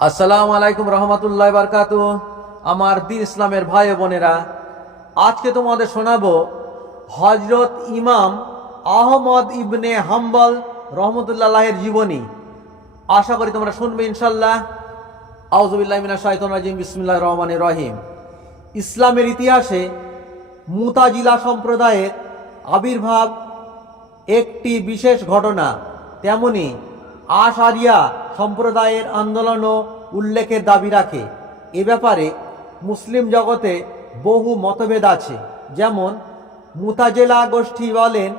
আসসালামু আলাইকুম রহমতুল্লাহ বারকাত। আমার দিন ইসলামের ভাই বোনেরা, আজকে তোমাদের শোনাবো হজরত ইমাম আহমদ ইবনে হাম্বল রহমতুল্লাহের জীবনী। আশা করি তোমরা শুনবে ইনশাল্লাহ আউজুবিল্লাহ মিনা শাহিদ রাজিম বিসমিল্লাহ রহমান রহিম। ইসলামের ইতিহাসে মুতাজিলা সম্প্রদায়ের আবির্ভাব একটি বিশেষ ঘটনা, তেমনি আশারিয়া সম্প্রদায়ের আন্দোলনও উল্লেখের দাবি রাখে। এ ব্যাপারে মুসলিম জগতে বহু মতভেদ আছে। যেমন, মুতাজেলা গোষ্ঠী বলেন,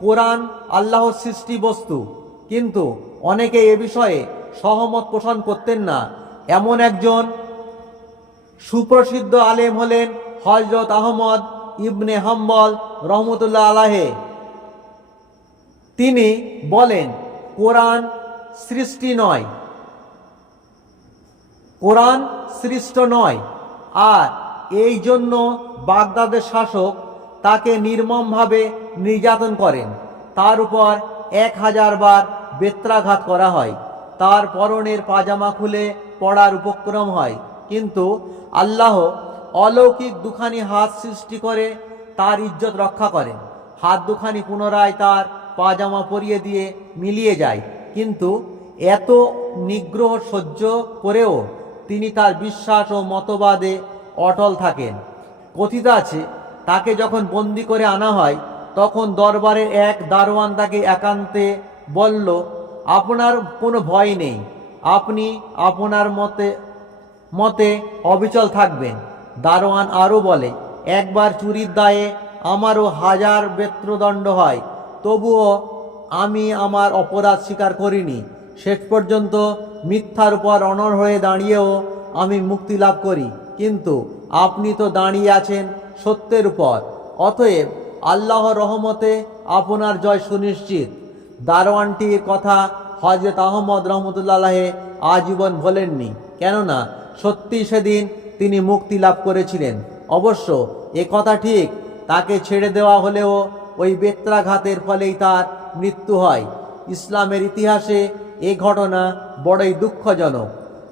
কোরআন আল্লাহর সৃষ্টি বস্তু কিন্তু অনেকে এ বিষয়ে সহমত পোষণ করতেন না। এমন একজন সুপ্রসিদ্ধ আলেম হলেন হজরত আহমদ ইবনে হাম্বল রহমতুল্লাহ আলাহে তিনি বলেন, কোরআন সৃষ্টি নয়। কোরআন সৃষ্ট নয়। আর এই জন্য বাগদাদের শাসক তাকে নির্মমভাবে নির্যাতন করেন। তার উপর এক হাজার বার বেত্রাঘাত করা হয়। তার পরনের পাজামা খুলে পড়ার উপক্রম হয়। কিন্তু আল্লাহ অলৌকিক দুখানি হাত সৃষ্টি করে তার ইজ্জত রক্ষা করেন। হাত দুখানি পুনরায় তার পাজামা পরিয়ে দিয়ে মিলিয়ে যায়। কিন্তু এত নিগ্রহ সহ্য করেও তিনি তার বিশ্বাস ও মতবাদে অটল থাকেন। কথিত আছে, তাকে যখন বন্দি করে আনা হয়, তখন দরবারের এক দারোয়ান তাকে একান্তে বলল, আপনার কোনো ভয় নেই। আপনি আপনার মতে মতে অবিচল থাকবেন। দারোয়ান আরও বলে, একবার চুরির দায়ে আমারও হাজার বেত্রদণ্ড হয়, তবুও আমি আমার অপরাধ স্বীকার করিনি। শেষ পর্যন্ত মিথ্যার উপর অনর হয়ে দাঁড়িয়েও আমি মুক্তি লাভ করি। কিন্তু আপনি তো দাঁড়িয়ে আছেন সত্যের উপর। অতএব আল্লাহর রহমতে আপনার জয় সুনিশ্চিত। দারোয়ানটির কথা হজরত আহমদ রহমতুল্লাহে আজীবন ভোলেননি। কেননা সত্যি সেদিন তিনি মুক্তি লাভ করেছিলেন। অবশ্য এ কথা ঠিক তাকে ছেড়ে দেওয়া হলেও ওই বেত্রাঘাতের ফলেই তার মৃত্যু হয়। ইসলামের ইতিহাসে এ ঘটনা বড়ই দুঃখজনক।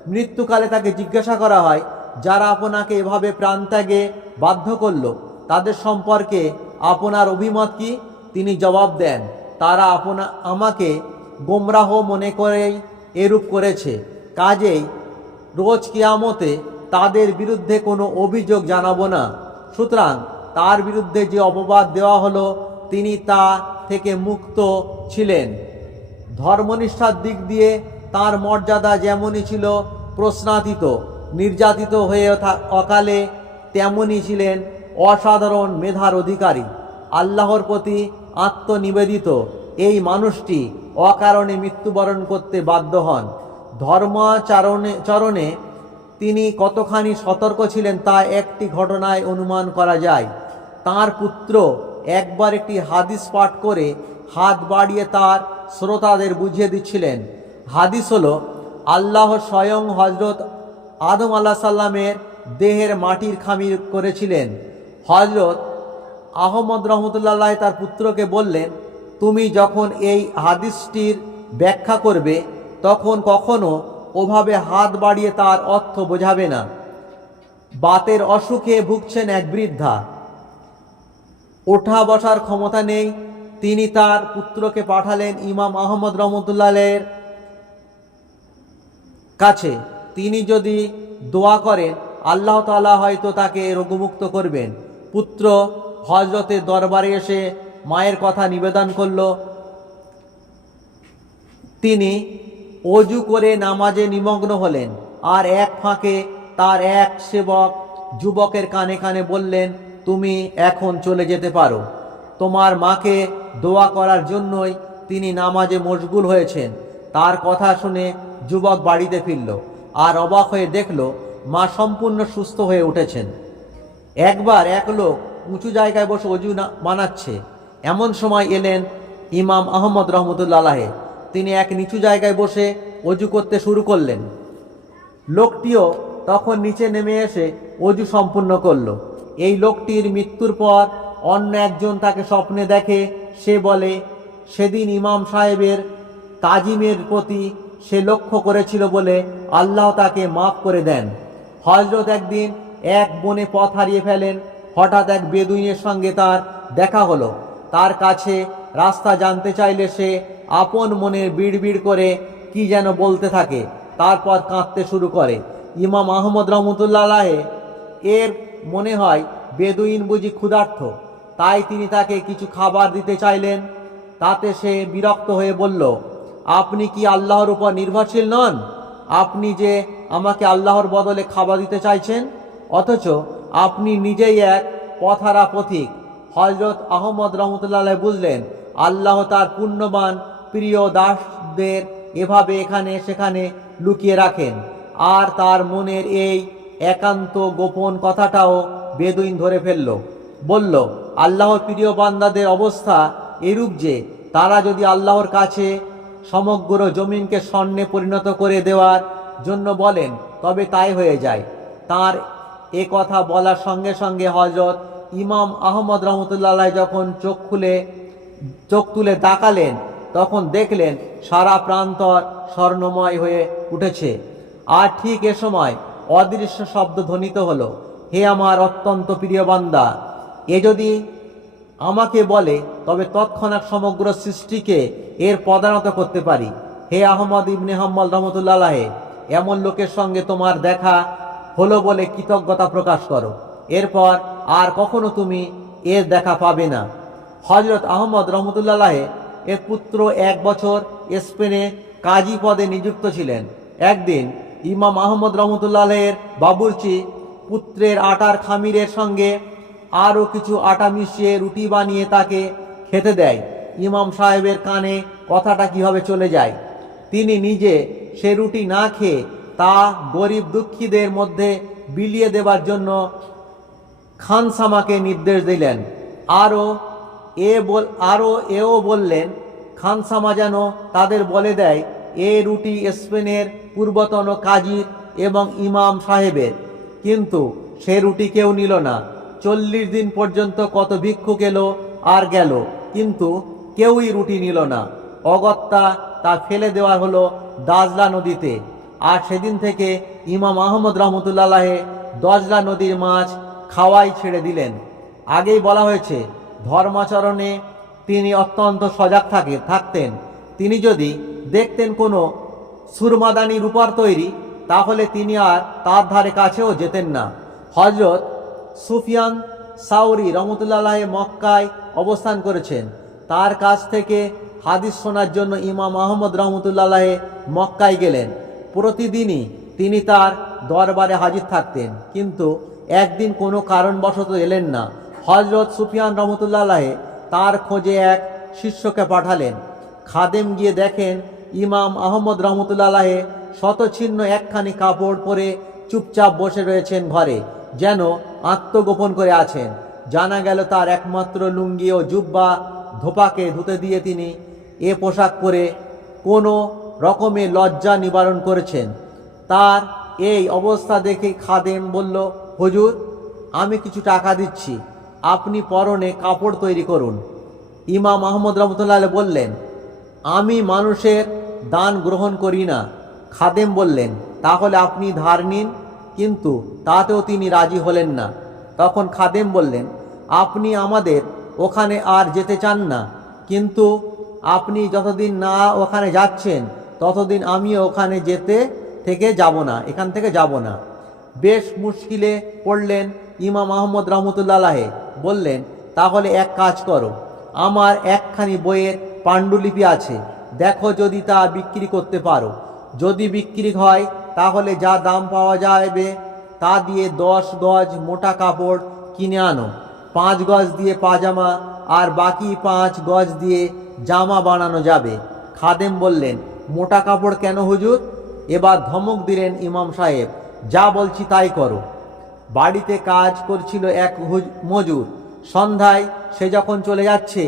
মৃত্যুকালে তাকে জিজ্ঞাসা করা হয়, যারা আপনাকে এভাবে প্রাণত্যাগে বাধ্য করল, তাদের সম্পর্কে আপনার অভিমত কি? তিনি জবাব দেন, তারা আপনা, আমাকে গোমরাহ মনে করেই এরূপ করেছে। কাজেই রোজ কিয়ামতে তাদের বিরুদ্ধে কোনো অভিযোগ জানাব না। সুতরাং তার বিরুদ্ধে যে অপবাদ দেওয়া হলো, তিনি তা থেকে মুক্ত ছিলেন। ধর্মনিষ্ঠার দিক দিয়ে তার মর্যাদা যেমনই ছিল প্রশ্নাতীত, নির্যাতিত হয়ে অকালে তেমনই ছিলেন অসাধারণ মেধার অধিকারী। আল্লাহর প্রতি আত্মনিবেদিত এই মানুষটি অকারণে মৃত্যুবরণ করতে বাধ্য হন। ধর্মাচরণে, চরণে তিনি কতখানি সতর্ক ছিলেন তা একটি ঘটনায় অনুমান করা যায়। তার পুত্র একবার একটি হাদিস পাঠ করে হাত বাড়িয়ে তার শ্রোতাদের বুঝিয়ে দিচ্ছিলেন। হাদিস হলো, আল্লাহ স্বয়ং হজরত আদম আল্লাহ সাল্লামের দেহের মাটির খামির করেছিলেন। হজরত আহমদ রহমতুল্লাহ তার পুত্রকে বললেন, তুমি যখন এই হাদিসটির ব্যাখ্যা করবে, তখন কখনো ওভাবে হাত বাড়িয়ে তার অর্থ বোঝাবে না। বাতের অসুখে ভুগছেন এক বৃদ্ধা। ওঠা বসার ক্ষমতা নেই। তিনি তার পুত্রকে পাঠালেন ইমাম আহমদ রহমতুল্লাহের কাছে। তিনি যদি দোয়া করেন, আল্লাহ তালা হয়তো তাকে রোগমুক্ত করবেন। পুত্র হজরতের দরবারে এসে মায়ের কথা নিবেদন করল। তিনি অজু করে নামাজে নিমগ্ন হলেন। আর এক ফাঁকে তার এক সেবক যুবকের কানে কানে বললেন তুমি এখন চলে যেতে পারো। তোমার মাকে দোয়া করার জন্যই তিনি নামাজে মশগুল হয়েছেন। তার কথা শুনে যুবক বাড়িতে ফিরল আর অবাক হয়ে দেখল মা সম্পূর্ণ সুস্থ হয়ে উঠেছেন। একবার এক লোক উঁচু জায়গায় বসে অজু বানাচ্ছে এমন সময় এলেন ইমাম আহমদ রহমতুল্লাহে তিনি এক নিচু জায়গায় বসে অজু করতে শুরু করলেন। লোকটিও তখন নিচে নেমে এসে অজু সম্পূর্ণ করল। এই লোকটির মৃত্যুর পর অন্য একজন তাকে স্বপ্নে দেখে, সে বলে, সেদিন ইমাম সাহেবের তাজিমের প্রতি সে লক্ষ্য করেছিল বলে আল্লাহ তাকে মাফ করে দেন। হজরত একদিন এক বনে পথ হারিয়ে ফেলেন। হঠাৎ এক বেদুইনের সঙ্গে তার দেখা হলো। তার কাছে রাস্তা জানতে চাইলে সে আপন মনে বিড়বিড় করে কি যেন বলতে থাকে। তারপর কাঁদতে শুরু করে। ইমাম আহমদ রহমতুল্লাহ এর মনে হয় বেদুইন বুঝি ক্ষুধার্থ। তাই তিনি তাকে কিছু খাবার দিতে চাইলেন। তাতে সে বিরক্ত হয়ে বলল, আপনি কি আল্লাহর উপর নির্ভরশীল নন? আপনি যে আমাকে আল্লাহর বদলে খাবার দিতে চাইছেন? অথচ আপনি নিজেই এক পথারা পথিক। হজরত আহমদ রহমতুল্লাহ বুঝলেন আল্লাহ তার পুণ্যবান প্রিয় দাসদের এভাবে এখানে সেখানে লুকিয়ে রাখেন। আর তার মনের এই একান্ত গোপন কথাটাও বেদুইন ধরে ফেলল। বলল, আল্লাহর প্রিয় বান্দাদের অবস্থা এরূপ যে, তারা যদি আল্লাহর কাছে সমগ্র জমিনকে স্বর্ণে পরিণত করে দেওয়ার জন্য বলেন, তবে তাই হয়ে যায়। তার এ কথা বলার সঙ্গে সঙ্গে হজরত ইমাম আহমদ রহমতুল্লাহ যখন চোখ খুলে, চোখ তুলে তাকালেন, তখন দেখলেন সারা প্রান্তর স্বর্ণময় হয়ে উঠেছে। আর ঠিক এ সময় অদৃশ্য শব্দ ধ্বনিত হলো, হে আমার অত্যন্ত প্রিয় বান্দা, এ যদি আমাকে বলে, তবে তৎক্ষণাৎ সমগ্র সৃষ্টিকে এর পদানত করতে পারি। হে আহমদ ইবনে হাম্মল রহমতুল্লাহ এমন লোকের সঙ্গে তোমার দেখা হলো বলে কৃতজ্ঞতা প্রকাশ করো। এরপর আর কখনো তুমি এর দেখা পাবে না। হজরত আহমদ রহমতুল্লাহ এর পুত্র এক বছর স্পেনে কাজী পদে নিযুক্ত ছিলেন। একদিন ইমাম আহমদ রহমতুল্লাহের বাবুর্চি পুত্রের আটার খামিরের সঙ্গে আরও কিছু আটা মিশিয়ে রুটি বানিয়ে তাকে খেতে দেয়। ইমাম সাহেবের কানে কথাটা কীভাবে চলে যায়? তিনি নিজে সে রুটি না খেয়ে তা গরিব দুঃখীদের মধ্যে বিলিয়ে দেবার জন্য খানসামাকে নির্দেশ দিলেন। আরও এ বল আরও এও বললেন, খানসামা যেন তাদের বলে দেয় এ রুটি স্পেনের পূর্বতন কাজীর এবং ইমাম সাহেবের। কিন্তু সে রুটি কেউ নিল না। চল্লিশ দিন পর্যন্ত কত ভিক্ষুক এলো আর গেল। কিন্তু কেউই রুটি নিল না। অগত্যা তা ফেলে দেওয়া হলো দাজলা নদীতে। আর সেদিন থেকে ইমাম আহমদ রহমতুল্লাহে দজলা নদীর মাছ খাওয়াই ছেড়ে দিলেন। আগেই বলা হয়েছে, ধর্মাচরণে তিনি অত্যন্ত সজাগ থাকে থাকতেন। তিনি যদি দেখতেন কোনো সুরমাদানি রূপার তৈরি, তাহলে তিনি আর তার ধারে কাছেও যেতেন না। হজরত সুফিয়ান সাউরি রহমতুল্লাহ মক্কায় অবস্থান করেছেন। তার কাছ থেকে হাদিস শোনার জন্য ইমাম আহমদ রহমতুল্লাহ মক্কায় গেলেন। প্রতিদিনই তিনি তার দরবারে হাজির থাকতেন, কিন্তু একদিন কোনো কারণবশত এলেন না। হজরত সুফিয়ান রহমতুল্লাহ তার খোঁজে এক শিষ্যকে পাঠালেন। খাদেম গিয়ে দেখেন ইমাম আহমদ রহমতুল্লাহ শতছিন্ন একখানি কাপড় পরে চুপচাপ বসে রয়েছেন ঘরে, যেন আত্মগোপন করে আছেন। জানা গেল তার একমাত্র লুঙ্গি ও জুব্বা ধোপাকে ধুতে দিয়ে তিনি এ পোশাক পরে কোনো রকমে লজ্জা নিবারণ করেছেন। তার এই অবস্থা দেখে খাদেম বলল, হুজুর, আমি কিছু টাকা দিচ্ছি, আপনি পরনে কাপড় তৈরি করুন। ইমাম আহমদ রহমতুল্লাহ বললেন আমি মানুষের দান গ্রহণ করি না। খাদেম বললেন, তাহলে আপনি ধার নিন। কিন্তু তাতেও তিনি রাজি হলেন না। তখন খাদেম বললেন, আপনি আমাদের ওখানে আর যেতে চান না। কিন্তু আপনি যতদিন না ওখানে যাচ্ছেন, ততদিন আমিও ওখানে যেতে থেকে যাব না, এখান থেকে যাব না। বেশ মুশকিলে পড়লেন ইমাম আহমদ রহমতুল্লাহ বললেন, তাহলে এক কাজ করো, আমার একখানি বইয়ের পাণ্ডুলিপি আছে। দেখো যদি তা বিক্রি করতে পারো। যদি বিক্রি হয়, তাহলে যা দাম পাওয়া যাবে, তা দিয়ে দশ গজ মোটা কাপড় কিনে আনো। পাঁচ গজ দিয়ে পাজামা আর বাকি পাঁচ গজ দিয়ে জামা বানানো যাবে। খাদেম বললেন, মোটা কাপড় কেন হুজুর? এবার ধমক দিলেন ইমাম সাহেব, যা বলছি তাই করো। বাড়িতে কাজ করছিল এক মজুর। সন্ধ্যায় সে যখন চলে যাচ্ছে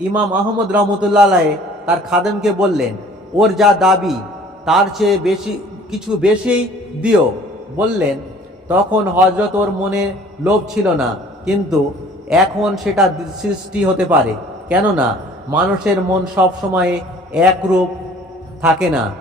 ইমাম আহমদ রহমতুল্লাহ তার খাদেমকে বললেন, ওর যা দাবি, তার চেয়ে বেশি, কিছু বেশিই দিও। বললেন, তখন হজরত ওর মনে লোভ ছিল না, কিন্তু এখন সেটা সৃষ্টি হতে পারে। কেননা, মানুষের মন সব সময় একরূপ থাকে না।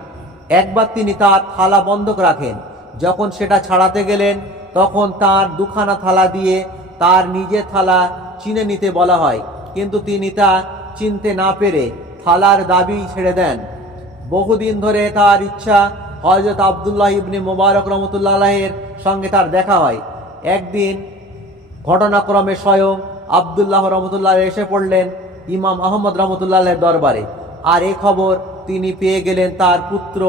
একবার তিনি তার থালা বন্ধক রাখেন। যখন সেটা ছাড়াতে গেলেন, তখন তার দুখানা থালা দিয়ে তার নিজের থালা চিনে নিতে বলা হয়। কিন্তু তিনি তা চিনতে না পেরে থালার দাবি ছেড়ে দেন। বহুদিন ধরে তার ইচ্ছা হজরত আবদুল্লাহ ইবনে মোবারক রহমতুল্লাহ আলাহের সঙ্গে তার দেখা হয়। একদিন ঘটনাক্রমে স্বয়ং আবদুল্লাহ রহমতুল্লাহ এসে পড়লেন ইমাম আহমদ রহমতুল্লাহের দরবারে। আর এ খবর তিনি পেয়ে গেলেন তার পুত্র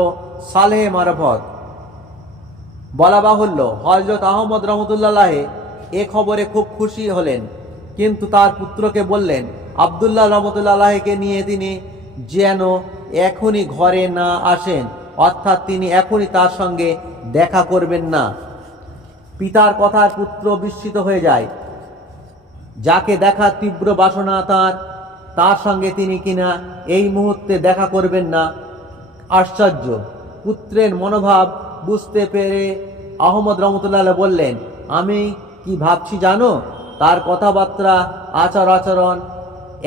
সালেহ মারফত। বলা বাহুল্য হজরত আহমদ রহমতুল্লাহ এ খবরে খুব খুশি হলেন। কিন্তু তার পুত্রকে বললেন, আবদুল্লাহ রহমতুল্লাহকে নিয়ে তিনি যেন এখনই ঘরে না আসেন, অর্থাৎ তিনি এখনই তার সঙ্গে দেখা করবেন না। পিতার কথার পুত্র বিস্মিত হয়ে যায়। যাকে দেখার তীব্র বাসনা তার তার সঙ্গে তিনি কিনা এই মুহূর্তে দেখা করবেন না। আশ্চর্য, পুত্রের মনোভাব বুঝতে পেরে আহমদ রহমতুল্লাহ বললেন, আমি কি ভাবছি জানো? তার কথাবার্তা, আচার আচরণ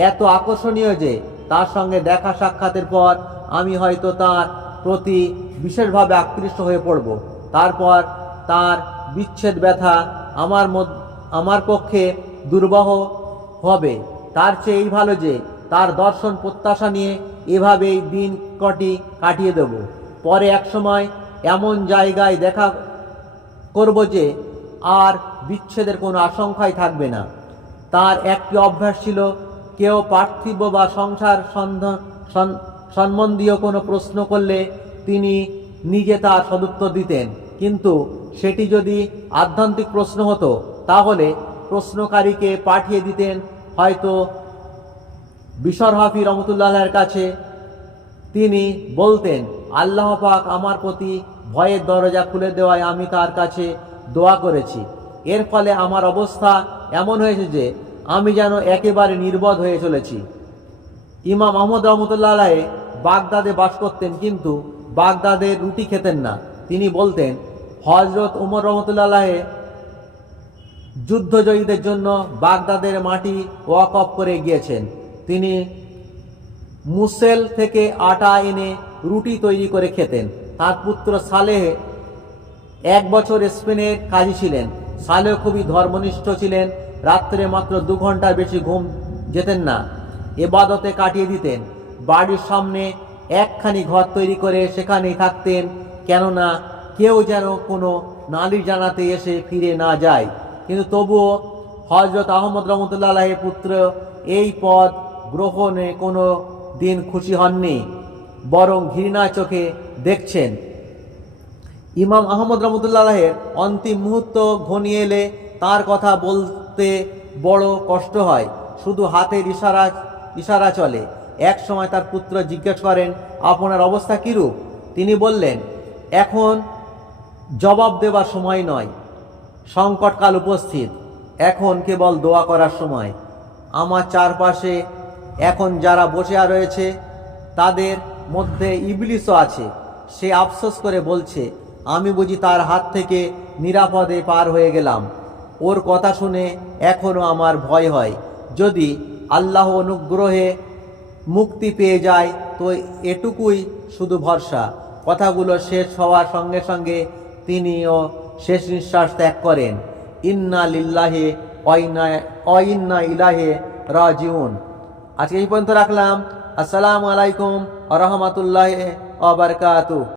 এত আকর্ষণীয় যে তার সঙ্গে দেখা সাক্ষাতের পর আমি হয়তো তার প্রতি বিশেষভাবে আকৃষ্ট হয়ে পড়ব। তারপর তার বিচ্ছেদ ব্যথা আমার আমার পক্ষে দুর্বহ হবে। তার চেয়ে এই ভালো যে তার দর্শন প্রত্যাশা নিয়ে এভাবেই দিন কটি কাটিয়ে দেব। পরে একসময় এমন জায়গায় দেখা করব যে আর বিচ্ছেদের কোনো আশঙ্কাই থাকবে না। তার একটি অভ্যাস ছিল, কেউ পার্থিব বা সংসার সম্বন্ধীয় কোনো প্রশ্ন করলে তিনি নিজে তার সদুত্তর দিতেন। কিন্তু সেটি যদি আধ্যাত্মিক প্রশ্ন হতো, তাহলে প্রশ্নকারীকে পাঠিয়ে দিতেন। হয়তো বিশর হাফি রহমতুল্লাহের কাছে তিনি বলতেন, আল্লাহ পাক আমার প্রতি ভয়ের দরজা খুলে দেওয়ায় আমি তার কাছে দোয়া করেছি। এর ফলে আমার অবস্থা এমন হয়েছে যে আমি যেন একেবারে নির্বোধ হয়ে চলেছি। ইমাম আহমদ রহমতুল্লাহ আলাহে বাগদাদে বাস করতেন কিন্তু বাগদাদে রুটি খেতেন না। তিনি বলতেন হজরত উমর রহমতুল্লাহ আলাহে যুদ্ধজয়ীদের জন্য বাগদাদের মাটি ওয়াকফ করে গিয়েছেন। তিনি মুসেল থেকে আটা এনে রুটি তৈরি করে খেতেন। তার পুত্র সালেহ এক বছর স্পেনের কাজী ছিলেন। সালেহ খুবই ধর্মনিষ্ঠ ছিলেন। রাত্রে মাত্র দু ঘণ্টার বেশি ঘুম যেতেন না। এবাদতে কাটিয়ে দিতেন। বাড়ির সামনে একখানি ঘর তৈরি করে সেখানেই থাকতেন, কেননা কেউ যেন কোনো নালির জানাতে এসে ফিরে না যায়। কিন্তু তবুও হজরত আহমদ রহমতুল্লাহ আলাহের পুত্র এই পদ গ্রহণে কোনো দিন খুশি হননি, বরং ঘৃণা চোখে দেখছেন। ইমাম আহমদ রহমতুল্লাহের অন্তিম মুহূর্ত ঘনিয়ে এলে তার কথা বলতে বড় কষ্ট হয়। শুধু হাতের ইশারা ইশারা চলে। এক সময় তার পুত্র জিজ্ঞেস করেন, আপনার অবস্থা কীরূপ? তিনি বললেন, এখন জবাব দেবার সময় নয়। সংকটকাল উপস্থিত। এখন কেবল দোয়া করার সময়। আমার চারপাশে এখন যারা বসে রয়েছে, তাদের মধ্যে ইবলিসও আছে। সে আফসোস করে বলছে আমি বুঝি তার হাত থেকে নিরাপদে পার হয়ে গেলাম। ওর কথা শুনে এখনও আমার ভয় হয়। যদি আল্লাহ অনুগ্রহে মুক্তি পেয়ে যায়, তো এটুকুই শুধু ভরসা। কথাগুলো শেষ হওয়ার সঙ্গে সঙ্গে তিনিও শেষ নিঃশ্বাস ত্যাগ করেন। ইন্না লিল্লাহে অইন্না অইন্না ইলাহে রাজিউন। আজকে এই পর্যন্ত রাখলাম। আসসালামু আলাইকুম রহমতুল্লাহ আবরকাতু